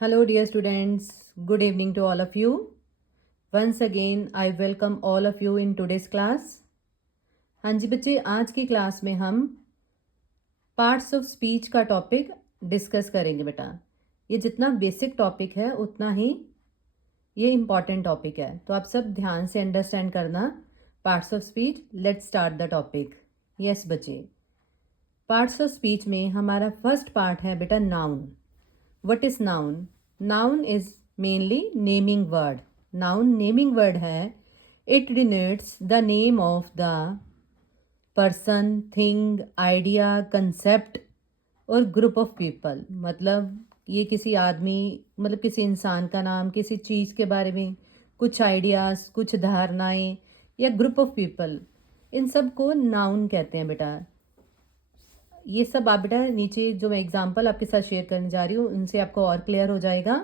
Hello, dear students. Good evening to all of you. Once again, I welcome all of you in today's class. हाँ जी बच्चे, आज की class में हम parts of speech का topic discuss करेंगे बेटा। ये जितना बेसिक टॉपिक है उतना ही ये इम्पॉर्टेंट टॉपिक है, तो आप सब ध्यान से अंडरस्टैंड करना। Parts of speech, let's start the topic. Yes बच्चे, पार्ट्स ऑफ स्पीच में हमारा फर्स्ट पार्ट है बेटा noun. What is noun? Noun is mainly naming word. Noun naming word है। It denotes the name of the person, thing, idea, concept और group of people. मतलब ये किसी आदमी, मतलब किसी इंसान का नाम, किसी चीज़ के बारे में कुछ आइडियाज़, कुछ धारणाएं या ग्रुप ऑफ पीपल, इन सब को नाउन कहते हैं बेटा। ये सब आप बेटा नीचे जो मैं एग्जांपल आपके साथ शेयर करने जा रही हूँ उनसे आपको और क्लियर हो जाएगा।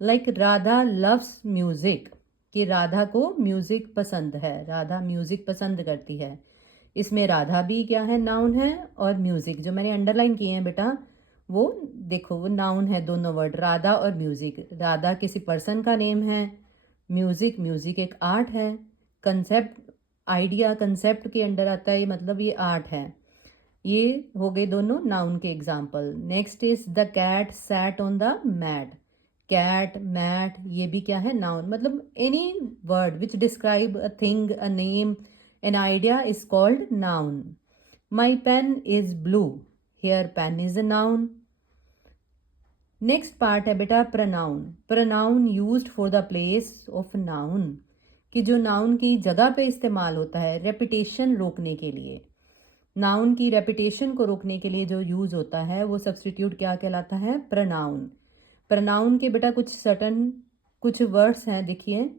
लाइक राधा लव्स म्यूज़िक, कि राधा को म्यूज़िक पसंद है, राधा म्यूज़िक पसंद करती है। इसमें राधा भी क्या है, नाउन है, और म्यूज़िक जो मैंने अंडरलाइन किए हैं बेटा वो देखो, वो नाउन है दोनों वर्ड, राधा और म्यूज़िक। राधा किसी पर्सन का नेम है, म्यूज़िक, म्यूज़िक एक आर्ट है, कंसेप्ट, आइडिया कंसेप्ट के अंडर आता है, मतलब ये आर्ट है। ये हो गए दोनों नाउन के example. Next is the cat sat on the mat. Cat, mat, ये भी क्या है, नाउन। मतलब any word which describe a thing, a name, an idea is called noun. My pen is blue, here pen is a noun. Next part है बेटा pronoun. Pronoun used for the place of noun, कि जो noun की जगह पे इस्तेमाल होता है रेपिटेशन रोकने के लिए। नाउन की रेपिटेशन को रोकने के लिए जो यूज़ होता है वो सब्सटीट्यूट क्या कहलाता है, प्रनाउन। प्रनाउन के बेटा कुछ सर्टन कुछ वर्ड्स हैं, देखिए,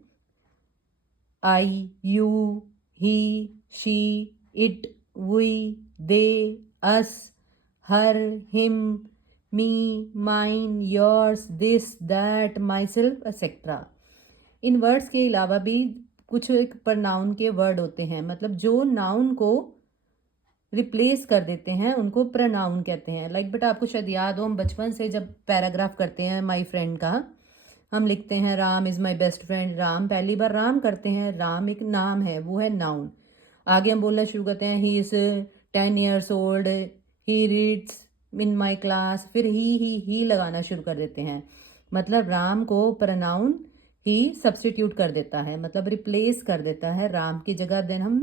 I, you, he, she, it, we, they, us, her, him, me, mine, yours, this, that, myself, etcetera. इन वर्ड्स के अलावा भी कुछ एक प्रनाउन के वर्ड होते हैं, मतलब जो नाउन को रिप्लेस कर देते हैं उनको प्रनाउन कहते हैं। लाइक बेटा आपको शायद याद हो, हम बचपन से जब पैराग्राफ करते हैं माई फ्रेंड का, हम लिखते हैं Ram is my best friend. Ram, पहली बार राम करते हैं, राम एक नाम है, वो है नाउन। आगे हम बोलना शुरू करते हैं, he is 10 years old, he reads in my class, फिर ही लगाना शुरू कर देते हैं। मतलब राम को प्रनाउन ही सब्सटीट्यूट कर देता है, मतलब रिप्लेस कर देता है राम की जगह। देन हम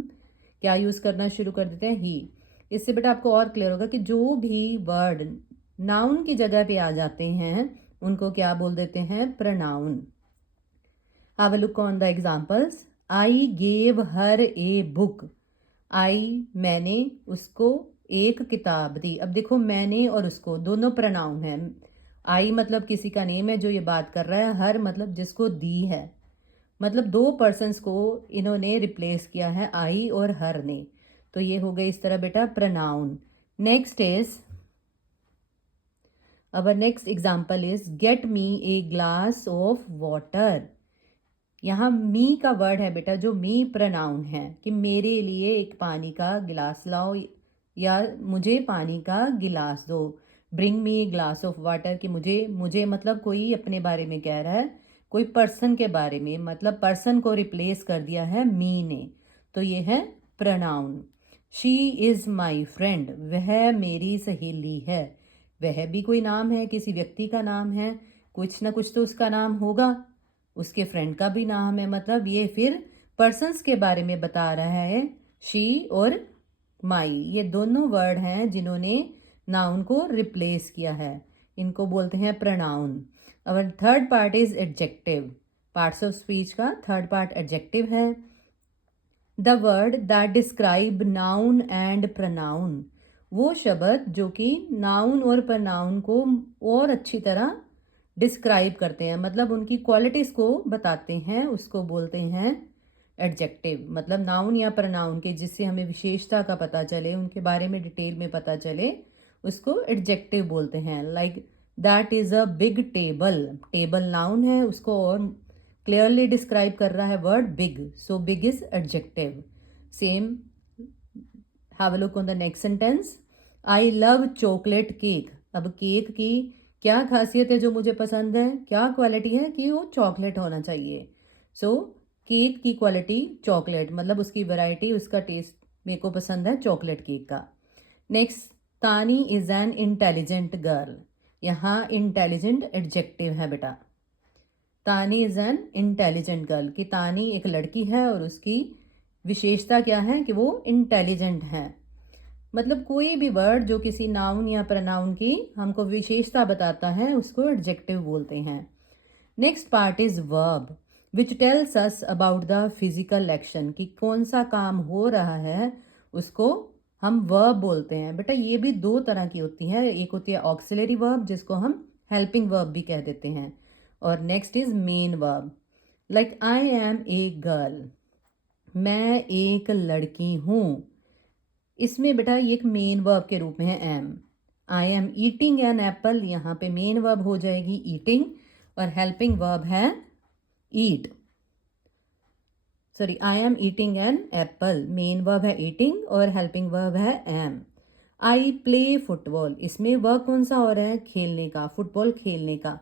क्या यूज़ करना शुरू कर देते हैं, ही। इससे बेटा आपको और क्लियर होगा कि जो भी वर्ड नाउन की जगह पे आ जाते हैं उनको क्या बोल देते हैं, pronoun. Have a look on the examples. I gave her a book. I, मैंने उसको एक किताब दी। अब देखो, मैंने और उसको दोनों प्रनाउन है। आई मतलब किसी का नेम है जो ये बात कर रहा है, हर मतलब जिसको दी है। मतलब दो पर्सन्स को इन्होंने रिप्लेस किया है, आई और हर ने। तो ये हो गई इस तरह बेटा pronoun. Next is, our next example is get me a glass of water. यहाँ मी का वर्ड है बेटा, जो मी प्रनाउन है, कि मेरे लिए एक पानी का गिलास लाओ, या मुझे पानी का गिलास दो। Bring me a glass of water, कि मुझे मतलब कोई अपने बारे में कह रहा है, कोई पर्सन के बारे में, मतलब पर्सन को रिप्लेस कर दिया है मी ने, तो ये है pronoun. She is my friend, वह मेरी सहेली है। वह भी कोई नाम है, किसी व्यक्ति का नाम है, कुछ ना कुछ तो उसका नाम होगा, उसके फ्रेंड का भी नाम है, मतलब ये फिर पर्सन्स के बारे में बता रहा है। शी और माई, ये दोनों वर्ड हैं जिन्होंने नाउन को रिप्लेस किया है, इनको बोलते हैं प्रनाउन। और third part is adjective. Parts of speech का थर्ड पार्ट एडजेक्टिव है। The word that describe noun and pronoun, वो शब्द जो कि नाउन और प्रनाउन को और अच्छी तरह डिस्क्राइब करते हैं, मतलब उनकी क्वालिटीज़ को बताते हैं, उसको बोलते हैं एडजेक्टिव। मतलब नाउन या प्रनाउन के जिससे हमें विशेषता का पता चले, उनके बारे में डिटेल में पता चले, उसको एडजेक्टिव बोलते हैं। Like that is a big table. Table noun है, उसको और क्लियरली डिस्क्राइब कर रहा है word big, so big is adjective. Same, have a look on the next sentence. I love chocolate cake. अब केक की क्या खासियत है जो मुझे पसंद है, क्या क्वालिटी है कि वो चॉकलेट होना चाहिए। सो केक की क्वालिटी चॉकलेट, मतलब उसकी वैरायटी, उसका टेस्ट मेरे को पसंद है चॉकलेट केक का। नेक्स्ट, तानी इज़ एन इंटेलिजेंट गर्ल। यहाँ इंटेलिजेंट एडजेक्टिव है बेटा। तानी इज़ एन इंटेलिजेंट गर्ल, कि तानी एक लड़की है और उसकी विशेषता क्या है कि वो इंटेलिजेंट है। मतलब कोई भी वर्ड जो किसी नाउन या प्रनाउन की हमको विशेषता बताता है उसको एडजेक्टिव बोलते हैं। Next part is verb which tells us about the physical action, कि कौन सा काम हो रहा है उसको हम वर्ब बोलते हैं। बेटा ये भी दो तरह की होती है, एक होती है ऑक्सिलरी वर्ब जिसको हम हेल्पिंग वर्ब भी कह देते हैं, और next is main verb. Like I am a girl, मैं एक लड़की हूँ। इसमें बेटा ये एक मेन वर्ब के रूप में है am. I am eating an apple, यहाँ पे मेन वर्ब हो जाएगी ईटिंग, और हेल्पिंग वर्ब है eat. Sorry, I am eating an apple, main verb है ईटिंग और हेल्पिंग वर्ब है एम। आई प्ले फुटबॉल, इसमें वर्ब कौन सा हो रहा है, खेलने का, फुटबॉल खेलने का,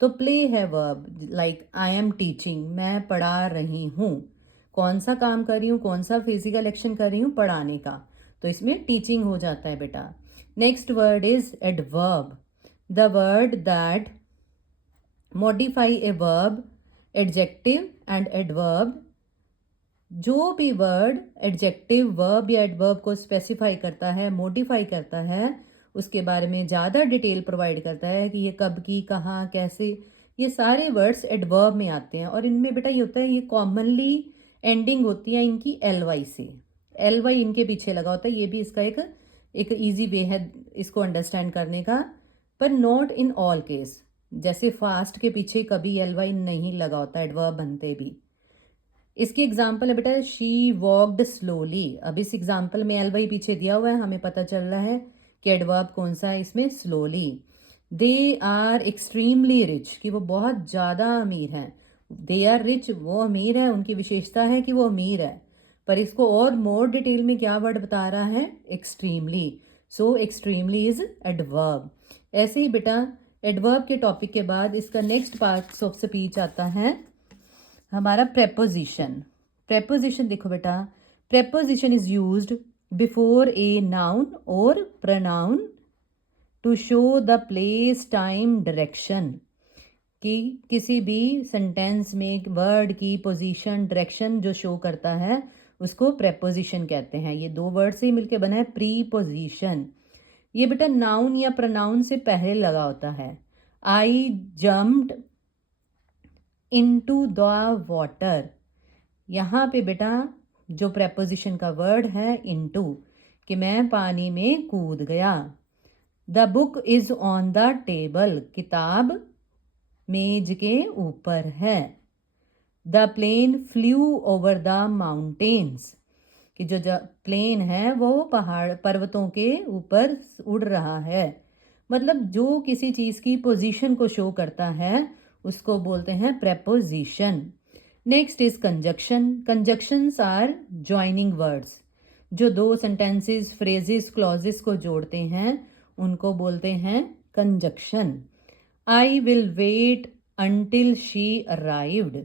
तो प्ले है verb. Like I am teaching, मैं पढ़ा रही हूँ। कौन सा काम कर रही हूँ, कौन सा फिजिकल एक्शन कर रही हूँ, पढ़ाने का, तो इसमें टीचिंग हो जाता है बेटा। Next word is adverb, the word that modify a verb, adjective and adverb. जो भी वर्ड एडजेक्टिव, वर्ब या एडवर्ब को स्पेसिफाई करता है, मॉडिफाई करता है, उसके बारे में ज़्यादा डिटेल प्रोवाइड करता है कि ये कब की, कहाँ, कैसे, ये सारे वर्ड्स एडवर्ब में आते हैं। और इनमें बेटा ये होता है, ये कॉमनली एंडिंग होती है इनकी एल वाई से, एल वाई इनके पीछे लगा होता है। ये भी इसका एक ईजी वे है इसको अंडरस्टैंड करने का, पर नॉट इन ऑल केस। जैसे फास्ट के पीछे कभी एल वाई नहीं लगा होता एडवर्ब बनते भी। इसकी एग्जाम्पल है बेटा शी वॉकड स्लोली। अब इस एग्जाम्पल में एल वाई पीछे दिया हुआ है, हमें पता चल रहा है कि एडवर्ब कौन सा है इसमें, slowly. They are extremely rich, कि वो बहुत ज़्यादा अमीर हैं। दे आर रिच, वो अमीर है, उनकी विशेषता है कि वो अमीर है, पर इसको और मोर डिटेल में क्या वर्ड बता रहा है, extremely. So extremely is adverb. ऐसे ही बेटा एडवर्ब के टॉपिक के बाद इसका नेक्स्ट पार्ट ऑफ स्पीच आता है हमारा प्रेपोजिशन। प्रेपोजिशन देखो बेटा, preposition is used before a noun और pronoun to show the place, time, direction, कि किसी भी सेंटेंस में वर्ड की पोजीशन, डायरेक्शन जो शो करता है उसको प्रेपोजिशन कहते हैं। ये दो वर्ड से ही मिलके बना है प्रीपोजिशन। ये बेटा नाउन या प्रनाउन से पहले लगा होता है। आई जम्प्ड इनटू द वाटर, यहाँ पे बेटा जो प्रेपोजिशन का वर्ड है इनटू, कि मैं पानी में कूद गया। The book is on the table, किताब मेज के ऊपर है। The plane flew over the mountains, कि जो प्लेन है वो पहाड़, पर्वतों के ऊपर उड़ रहा है। मतलब जो किसी चीज़ की पोजीशन को शो करता है उसको बोलते हैं preposition. Next is conjunction. Conjunctions are joining words, जो दो सेंटेंसेस, फ्रेजेस, क्लॉजेस को जोड़ते हैं उनको बोलते हैं conjunction. I will wait until she arrived,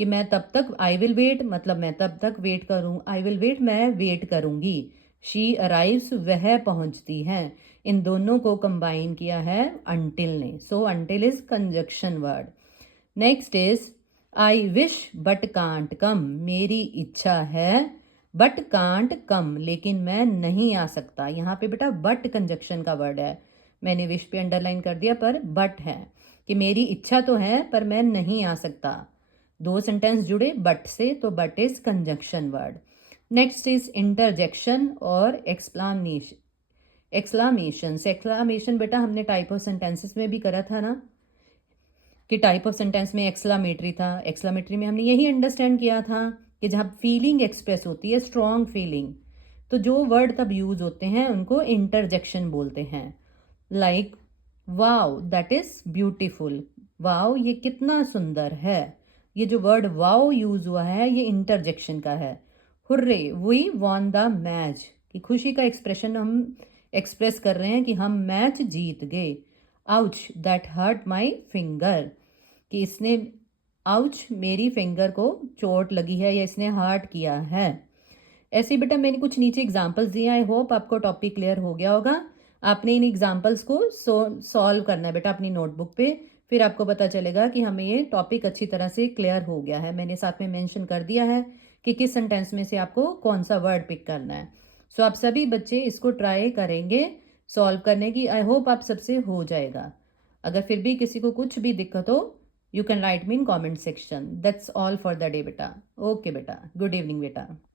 कि मैं तब तक, आई विल वेट मतलब मैं तब तक वेट करूँ, आई विल वेट मैं वेट करूँगी, शी अराइव्स वह पहुँचती है। इन दोनों को कंबाइन किया है अंटिल ने, so until is conjunction word. Next is I wish but can't come, मेरी इच्छा है बट कांट कम, लेकिन मैं नहीं आ सकता। यहाँ पे बेटा बट कंजक्शन का वर्ड है, मैंने विश पे अंडरलाइन कर दिया, पर बट है कि मेरी इच्छा तो है पर मैं नहीं आ सकता। दो सेंटेंस जुड़े बट से, तो but is conjunction word. Next is interjection और एक्सक्लामेशन। एक्सक्लामेशन बेटा हमने टाइप ऑफ सेंटेंसेस में भी करा था ना, कि टाइप ऑफ सेंटेंस में एक्सक्लामेटरी था। एक्सक्लामेटरी में हमने यही अंडरस्टैंड किया था कि जहाँ फीलिंग एक्सप्रेस होती है, स्ट्रॉन्ग फीलिंग, तो जो वर्ड तब यूज होते हैं उनको इंटरजेक्शन बोलते हैं। Like wow that is beautiful, wow ये कितना सुंदर है, ये जो वर्ड वाओ यूज हुआ है ये इंटरजेक्शन का है। Hurray we won the match, कि खुशी का एक्सप्रेशन हम एक्सप्रेस कर रहे हैं कि हम मैच जीत गए। Ouch that hurt my finger, कि इसने आउच मेरी फिंगर को चोट लगी है या इसने हर्ट किया है। ऐसे ही बेटा मैंने कुछ नीचे एग्जाम्पल्स दिए, आई होप आपको टॉपिक क्लियर हो गया होगा। आपने इन एग्जाम्पल्स को सॉल्व करना है बेटा अपनी नोटबुक पे, फिर आपको पता चलेगा कि हमें ये टॉपिक अच्छी तरह से क्लियर हो गया है। मैंने साथ में मेंशन कर दिया है कि किस सेंटेंस में से आपको कौन सा वर्ड पिक करना है। सो आप सभी बच्चे इसको ट्राई करेंगे सॉल्व करने की। आई होप आप सबसे हो जाएगा। अगर फिर भी किसी को कुछ भी दिक्कत हो, you can write me in comment section. That's all for the day बेटा। ओके बेटा, गुड इवनिंग बेटा।